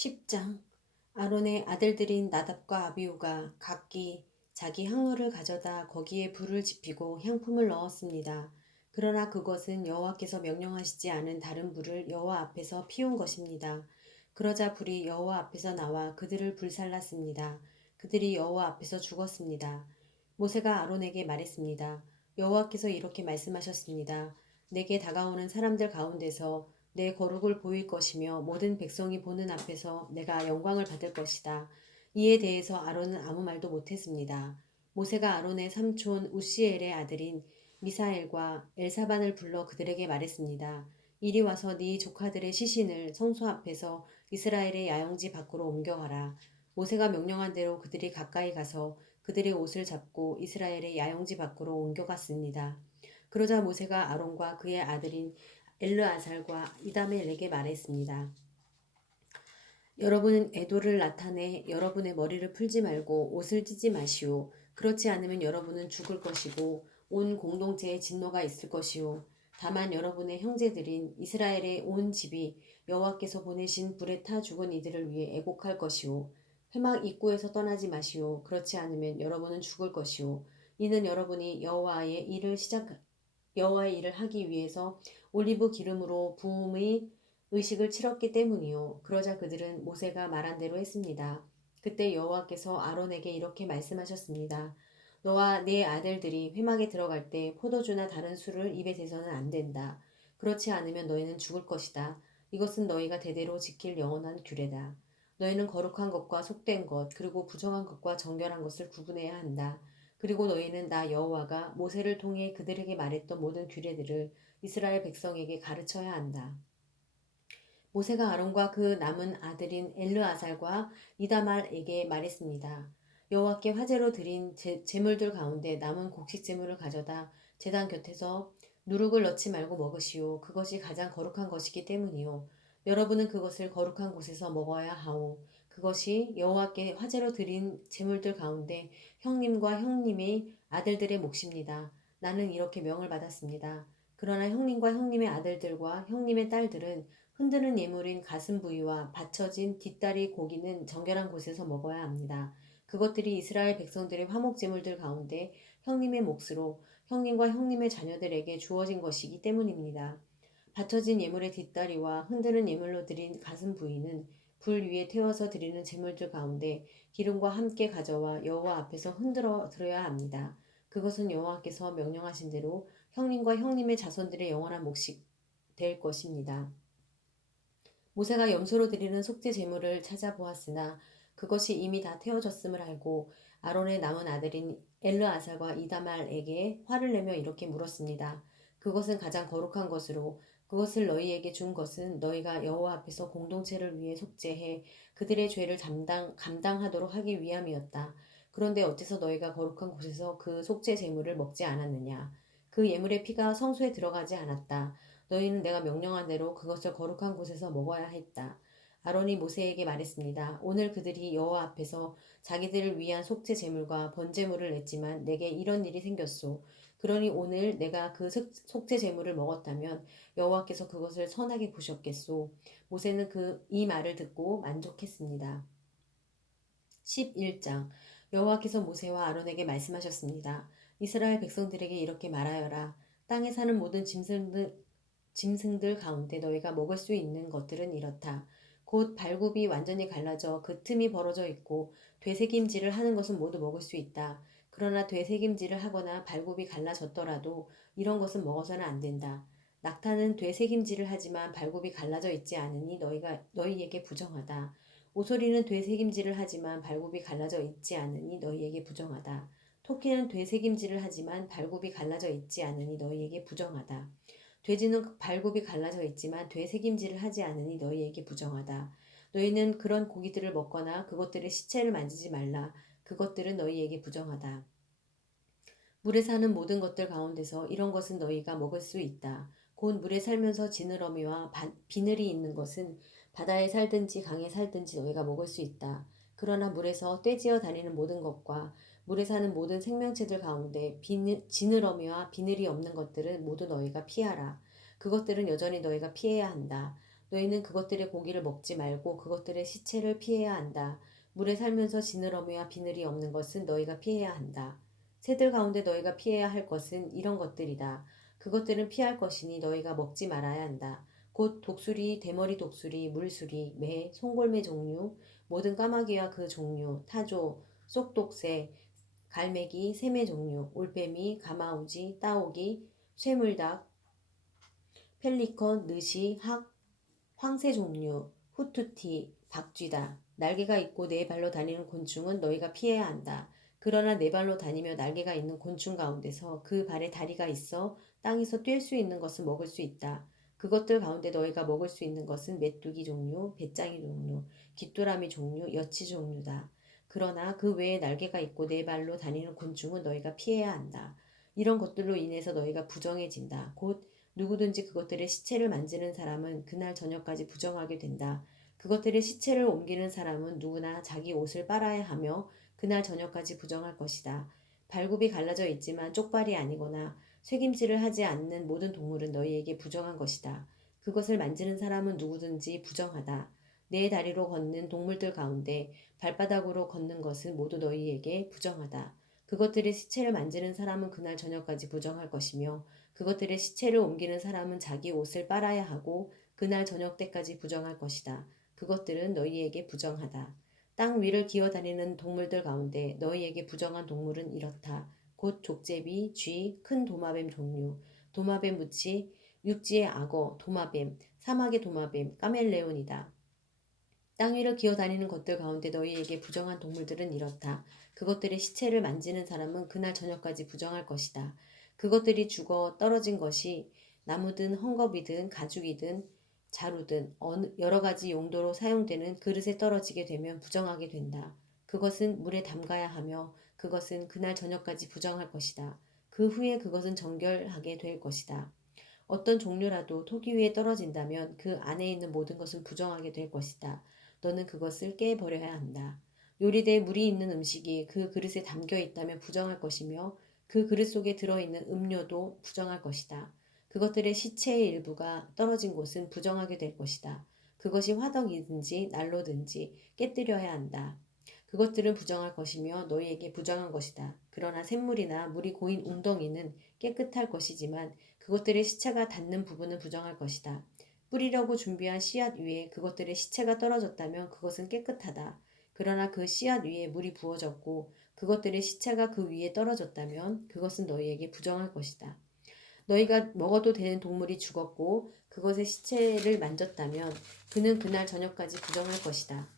10장. 아론의 아들들인 나답과 아비후가 각기 자기 향로를 가져다 거기에 불을 지피고 향품을 넣었습니다. 그러나 그것은 여호와께서 명령하시지 않은 다른 불을 여호와 앞에서 피운 것입니다. 그러자 불이 여호와 앞에서 나와 그들을 불살랐습니다. 그들이 여호와 앞에서 죽었습니다. 모세가 아론에게 말했습니다. 여호와께서 이렇게 말씀하셨습니다. 내게 다가오는 사람들 가운데서 내 거룩을 보일 것이며 모든 백성이 보는 앞에서 내가 영광을 받을 것이다. 이에 대해서 아론은 아무 말도 못했습니다. 모세가 아론의 삼촌 우시엘의 아들인 미사엘과 엘사반을 불러 그들에게 말했습니다. 이리 와서 네 조카들의 시신을 성소 앞에서 이스라엘의 야영지 밖으로 옮겨가라. 모세가 명령한 대로 그들이 가까이 가서 그들의 옷을 잡고 이스라엘의 야영지 밖으로 옮겨갔습니다. 그러자 모세가 아론과 그의 아들인 엘르아살과 이다멜에게 말했습니다. 여러분은 애도를 나타내 여러분의 머리를 풀지 말고 옷을 찢지 마시오. 그렇지 않으면 여러분은 죽을 것이고 온 공동체에 진노가 있을 것이오. 다만 여러분의 형제들인 이스라엘의 온 집이 여호와께서 보내신 불에 타 죽은 이들을 위해 애곡할 것이오. 회막 입구에서 떠나지 마시오. 그렇지 않으면 여러분은 죽을 것이오. 이는 여러분이 여호와의 일을 하기 위해서 올리브 기름으로 부음의 의식을 치렀기 때문이요. 그러자 그들은 모세가 말한 대로 했습니다. 그때 여호와께서 아론에게 이렇게 말씀하셨습니다. 너와 네 아들들이 회막에 들어갈 때 포도주나 다른 술을 입에 대서는 안 된다. 그렇지 않으면 너희는 죽을 것이다. 이것은 너희가 대대로 지킬 영원한 규례다. 너희는 거룩한 것과 속된 것, 그리고 부정한 것과 정결한 것을 구분해야 한다. 그리고 너희는 나 여호와가 모세를 통해 그들에게 말했던 모든 규례들을 이스라엘 백성에게 가르쳐야 한다. 모세가 아론과 그 남은 아들인 엘르아살과 이다말에게 말했습니다. 여호와께 화제로 드린 제물들 가운데 남은 곡식 제물을 가져다 제단 곁에서 누룩을 넣지 말고 먹으시오. 그것이 가장 거룩한 것이기 때문이요. 여러분은 그것을 거룩한 곳에서 먹어야 하오. 그것이 여호와께 화제로 드린 제물들 가운데 형님과 형님의 아들들의 몫입니다. 나는 이렇게 명을 받았습니다. 그러나 형님과 형님의 아들들과 형님의 딸들은 흔드는 예물인 가슴 부위와 받쳐진 뒷다리 고기는 정결한 곳에서 먹어야 합니다. 그것들이 이스라엘 백성들의 화목 제물들 가운데 형님의 몫으로 형님과 형님의 자녀들에게 주어진 것이기 때문입니다. 받쳐진 예물의 뒷다리와 흔드는 예물로 드린 가슴 부위는 불 위에 태워서 드리는 제물들 가운데 기름과 함께 가져와 여호와 앞에서 흔들어 드려야 합니다. 그것은 여호와께서 명령하신 대로 형님과 형님의 자손들의 영원한 몫이 될 것입니다. 모세가 염소로 드리는 속죄 제물을 찾아보았으나 그것이 이미 다 태워졌음을 알고 아론의 남은 아들인 엘르아살과 이다말에게 화를 내며 이렇게 물었습니다. 그것은 가장 거룩한 것으로 그것을 너희에게 준 것은 너희가 여호와 앞에서 공동체를 위해 속죄해 그들의 죄를 감당하도록 하기 위함이었다. 그런데 어째서 너희가 거룩한 곳에서 그 속죄 제물을 먹지 않았느냐? 그 예물의 피가 성소에 들어가지 않았다. 너희는 내가 명령한 대로 그것을 거룩한 곳에서 먹어야 했다. 아론이 모세에게 말했습니다. 오늘 그들이 여호와 앞에서 자기들을 위한 속죄 제물과 번제물을 냈지만 내게 이런 일이 생겼소. 그러니 오늘 내가 그 속죄 제물을 먹었다면 여호와께서 그것을 선하게 보셨겠소. 모세는 이 말을 듣고 만족했습니다. 11장. 여호와께서 모세와 아론에게 말씀하셨습니다. 이스라엘 백성들에게 이렇게 말하여라. 땅에 사는 모든 짐승들 가운데 너희가 먹을 수 있는 것들은 이렇다. 곧 발굽이 완전히 갈라져 그 틈이 벌어져 있고 되새김질을 하는 것은 모두 먹을 수 있다. 그러나 되새김질을 하거나 발굽이 갈라졌더라도 이런 것은 먹어서는 안 된다. 낙타는 되새김질을 하지만 발굽이 갈라져 있지 않으니 너희에게 부정하다. 오소리는 되새김질을 하지만 발굽이 갈라져 있지 않으니 너희에게 부정하다. 토끼는 되새김질을 하지만 발굽이 갈라져 있지 않으니 너희에게 부정하다. 돼지는 발굽이 갈라져 있지만 되새김질을 하지 않으니 너희에게 부정하다. 너희는 그런 고기들을 먹거나 그것들의 시체를 만지지 말라. 그것들은 너희에게 부정하다. 물에 사는 모든 것들 가운데서 이런 것은 너희가 먹을 수 있다. 곧 물에 살면서 지느러미와 비늘이 있는 것은 바다에 살든지 강에 살든지 너희가 먹을 수 있다. 그러나 물에서 떼지어 다니는 모든 것과 물에 사는 모든 생명체들 가운데 지느러미와 비늘이 없는 것들은 모두 너희가 피하라. 그것들은 여전히 너희가 피해야 한다. 너희는 그것들의 고기를 먹지 말고 그것들의 시체를 피해야 한다. 물에 살면서 지느러미와 비늘이 없는 것은 너희가 피해야 한다. 새들 가운데 너희가 피해야 할 것은 이런 것들이다. 그것들은 피할 것이니 너희가 먹지 말아야 한다. 곧 독수리, 대머리 독수리, 물수리, 매, 송골매 종류, 모든 까마귀와 그 종류, 타조, 쏙독새, 갈매기, 새매 종류, 올빼미, 가마우지, 따오기, 쇠물닭, 펠리컨, 느시, 황새 종류, 후투티, 박쥐다. 날개가 있고 네 발로 다니는 곤충은 너희가 피해야 한다. 그러나 네 발로 다니며 날개가 있는 곤충 가운데서 그 발에 다리가 있어 땅에서 뛸 수 있는 것은 먹을 수 있다. 그것들 가운데 너희가 먹을 수 있는 것은 메뚜기 종류, 배짱이 종류, 귀뚜라미 종류, 여치 종류다. 그러나 그 외에 날개가 있고 네 발로 다니는 곤충은 너희가 피해야 한다. 이런 것들로 인해서 너희가 부정해진다. 곧 누구든지 그것들의 시체를 만지는 사람은 그날 저녁까지 부정하게 된다. 그것들의 시체를 옮기는 사람은 누구나 자기 옷을 빨아야 하며 그날 저녁까지 부정할 것이다. 발굽이 갈라져 있지만 쪽발이 아니거나 쇠김질을 하지 않는 모든 동물은 너희에게 부정한 것이다. 그것을 만지는 사람은 누구든지 부정하다. 네 다리로 걷는 동물들 가운데 발바닥으로 걷는 것은 모두 너희에게 부정하다. 그것들의 시체를 만지는 사람은 그날 저녁까지 부정할 것이며 그것들의 시체를 옮기는 사람은 자기 옷을 빨아야 하고 그날 저녁 때까지 부정할 것이다. 그것들은 너희에게 부정하다. 땅 위를 기어다니는 동물들 가운데 너희에게 부정한 동물은 이렇다. 곧 족제비, 쥐, 큰 도마뱀 종류, 도마뱀 무치, 육지의 악어, 도마뱀, 사막의 도마뱀, 까멜레온이다. 땅 위를 기어다니는 것들 가운데 너희에게 부정한 동물들은 이렇다. 그것들의 시체를 만지는 사람은 그날 저녁까지 부정할 것이다. 그것들이 죽어 떨어진 것이 나무든 헝겊이든 가죽이든 자루든 여러 가지 용도로 사용되는 그릇에 떨어지게 되면 부정하게 된다. 그것은 물에 담가야 하며 그것은 그날 저녁까지 부정할 것이다. 그 후에 그것은 정결하게 될 것이다. 어떤 종류라도 토기 위에 떨어진다면 그 안에 있는 모든 것은 부정하게 될 것이다. 너는 그것을 깨버려야 한다. 요리대에 물이 있는 음식이 그 그릇에 담겨 있다면 부정할 것이며 그 그릇 속에 들어있는 음료도 부정할 것이다. 그것들의 시체의 일부가 떨어진 곳은 부정하게 될 것이다. 그것이 화덕이든지 난로든지 깨뜨려야 한다. 그것들은 부정할 것이며 너희에게 부정한 것이다. 그러나 샘물이나 물이 고인 웅덩이는 깨끗할 것이지만 그것들의 시체가 닿는 부분은 부정할 것이다. 뿌리려고 준비한 씨앗 위에 그것들의 시체가 떨어졌다면 그것은 깨끗하다. 그러나 그 씨앗 위에 물이 부어졌고 그것들의 시체가 그 위에 떨어졌다면 그것은 너희에게 부정할 것이다. 너희가 먹어도 되는 동물이 죽었고 그것의 시체를 만졌다면 그는 그날 저녁까지 부정할 것이다.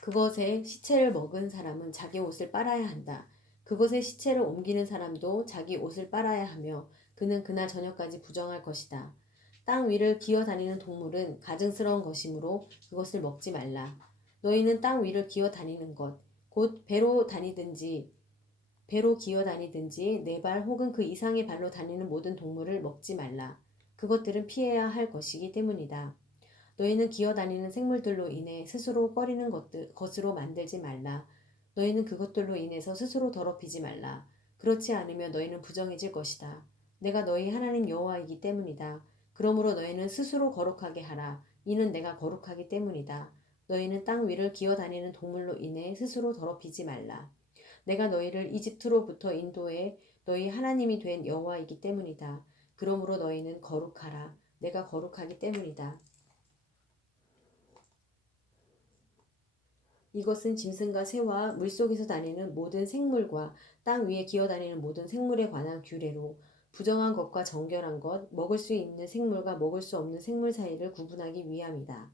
그것의 시체를 먹은 사람은 자기 옷을 빨아야 한다. 그것의 시체를 옮기는 사람도 자기 옷을 빨아야 하며 그는 그날 저녁까지 부정할 것이다. 땅 위를 기어다니는 동물은 가증스러운 것이므로 그것을 먹지 말라. 너희는 땅 위를 기어다니는 것, 곧 배로 기어다니든지 네 발 혹은 그 이상의 발로 다니는 모든 동물을 먹지 말라. 그것들은 피해야 할 것이기 때문이다. 너희는 기어다니는 생물들로 인해 스스로 꺼리는 것으로 만들지 말라. 너희는 그것들로 인해서 스스로 더럽히지 말라. 그렇지 않으면 너희는 부정해질 것이다. 내가 너희 하나님 여호와이기 때문이다. 그러므로 너희는 스스로 거룩하게 하라. 이는 내가 거룩하기 때문이다. 너희는 땅 위를 기어다니는 동물로 인해 스스로 더럽히지 말라. 내가 너희를 이집트로부터 인도해 너희 하나님이 된 여호와이기 때문이다. 그러므로 너희는 거룩하라. 내가 거룩하기 때문이다. 이것은 짐승과 새와 물속에서 다니는 모든 생물과 땅 위에 기어다니는 모든 생물에 관한 규례로 부정한 것과 정결한 것, 먹을 수 있는 생물과 먹을 수 없는 생물 사이를 구분하기 위함이다.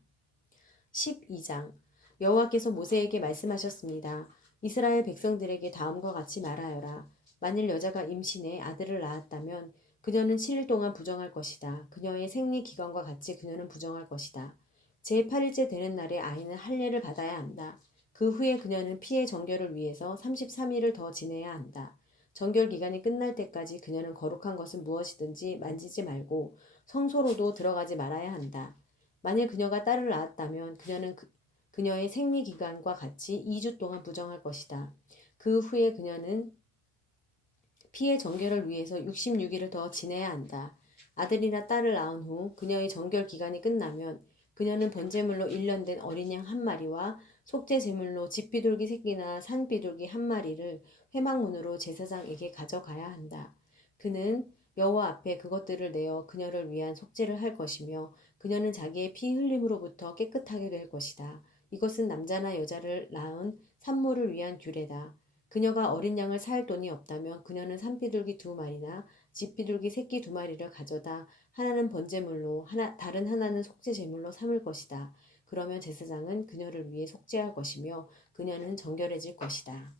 12장 여호와께서 모세에게 말씀하셨습니다. 이스라엘 백성들에게 다음과 같이 말하여라. 만일 여자가 임신해 아들을 낳았다면 그녀는 7일 동안 부정할 것이다. 그녀의 생리 기간과 같이 그녀는 부정할 것이다. 제8일째 되는 날에 아이는 할례를 받아야 한다. 그 후에 그녀는 피의 정결을 위해서 33일을 더 지내야 한다. 정결 기간이 끝날 때까지 그녀는 거룩한 것은 무엇이든지 만지지 말고 성소로도 들어가지 말아야 한다. 만일 그녀가 딸을 낳았다면 그녀는 그녀의 생리 기간과 같이 2주 동안 부정할 것이다. 그 후에 그녀는 피의 정결을 위해서 66일을 더 지내야 한다. 아들이나 딸을 낳은 후 그녀의 정결 기간이 끝나면 그녀는 번제물로 1년 된 어린 양 한 마리와 속죄 제물로 집비둘기 새끼나 산비둘기 한 마리를 회막문으로 제사장에게 가져가야 한다. 그는 여호와 앞에 그것들을 내어 그녀를 위한 속죄를 할 것이며 그녀는 자기의 피 흘림으로부터 깨끗하게 될 것이다. 이것은 남자나 여자를 낳은 산모를 위한 규례다. 그녀가 어린 양을 살 돈이 없다면 그녀는 산비둘기 2마리나 집비둘기 새끼 2마리를 가져다 하나는 번제물로 다른 하나는 속죄 제물로 삼을 것이다. 그러면 제사장은 그녀를 위해 속죄할 것이며 그녀는 정결해질 것이다.